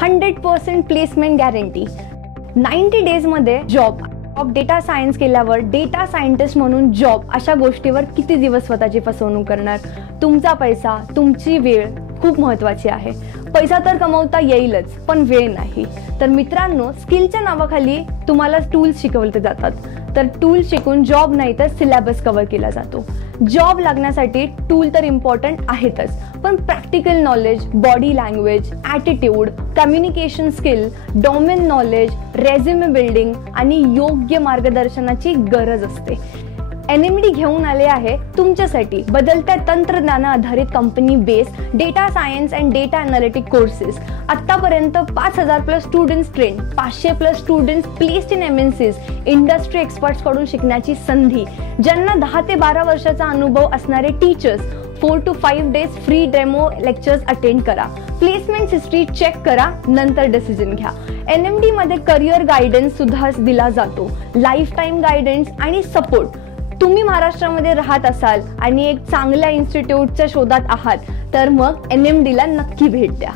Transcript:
100% placement guarantee. 90 डेजमध्ये job. Data science केल्यावर data scientist म्हणून जॉब, अशा गोष्टीवर किती दिवस स्वतःची फसवणूक करणार? तुमचा पैसा, तुमची वेळ खूप महत्त्वाची आहे. पैसा तर कमवता येईलच, पण वेळ नाही. तर मित्रांनो, स्किलच्या नावाखाली तुम्हाला टूल्स शिकवले जातात. तर टूल शिकून जॉब नाही तर सिलेबस कव्हर केला जातो. जॉब लागण्यासाठी टूल तर इम्पॉर्टंट आहेतच, पण practical knowledge, body language, attitude, communication skill, domain knowledge, resume building आणि योग्य मार्गदर्शनाची गरज असते. NMD घेऊन आले आहे तुमच्यासाठी बदलत्या तंत्रज्ञान आधारित company base data science and data analytic courses. आतापर्यंत 5000+ students train, 500+ students placed in MNCs, industry experts कडून शिकण्याची संधी. ज्यांना 10 ते 12 वर्षाचा अनुभव असणारे teachers, 4 to 5 days free demo lectures attend करा. प्लेसमेंट हिस्ट्री चेक करा, नंतर डिसिजन घ्या. NMD मध्ये करिअर गायडन्स सुद्धा दिला जातो, लाईफ टाईम गायडन्स आणि सपोर्ट. तुम्ही महाराष्ट्रामध्ये राहत असाल आणि एक चांगल्या इन्स्टिट्यूटच्या शोधात आहात तर मग NMD ला नक्की भेट द्या.